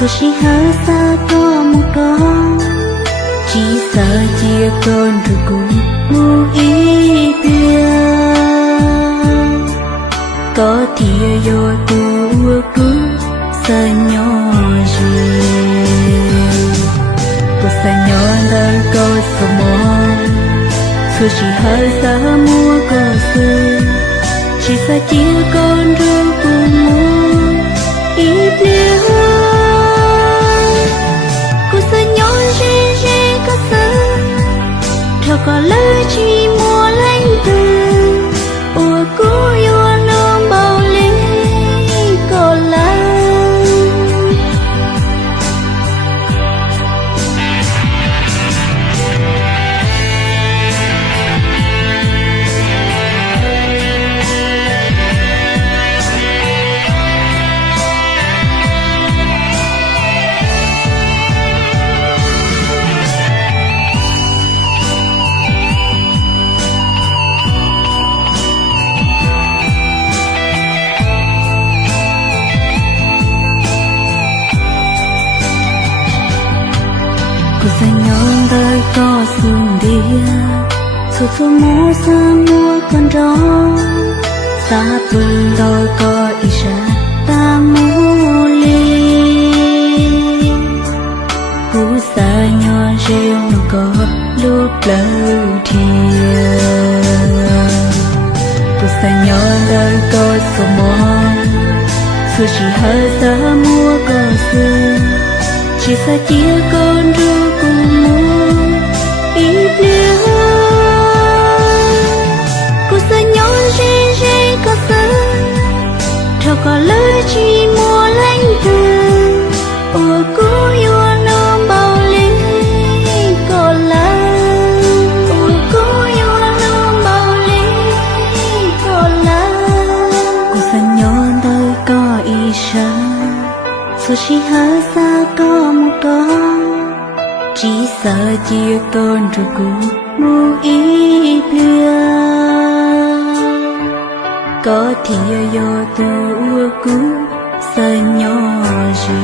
Thôi chỉ hở xa có một con, chỉ sợ chia con rồi cũng ngu ý bia. Có thìa vô tu cứ sợ nhỏ gì, cô sợ nhỏ lời câu sợ mòn. Thôi chỉ hở xa mua có sự, chỉ sợ chia con rồi cũng ngu ý bia. Thọ có lời chỉ mua lánh từ ủa cố yêu nôm bao lý có lắm. Cô sẽ nhon đời có sương đĩa, số số mua con đó, xa phương đôi có ý ra ta mua ly. Cú xa nhon rêu nó có lúc lâu thiệt. Cô sẽ nhon đời có số mòn, số chỉ hơi xa mua có sương. Chỉ sợ chia con rồi cùng mua ý bia. Cô sợ nhón rê có sợ, thọ có lời chỉ mua lánh từ ủa cố yêu nôm bao lý có lắm. Ủa cố yêu nôm bao lý có lắm. Cô sợ nhón đời có ý ra, số chỉ hở xa có một con, chỉ sợ chia con rồi cũng ngu ý bia. Có thìa vô tu cũng sợ nhỏ gì.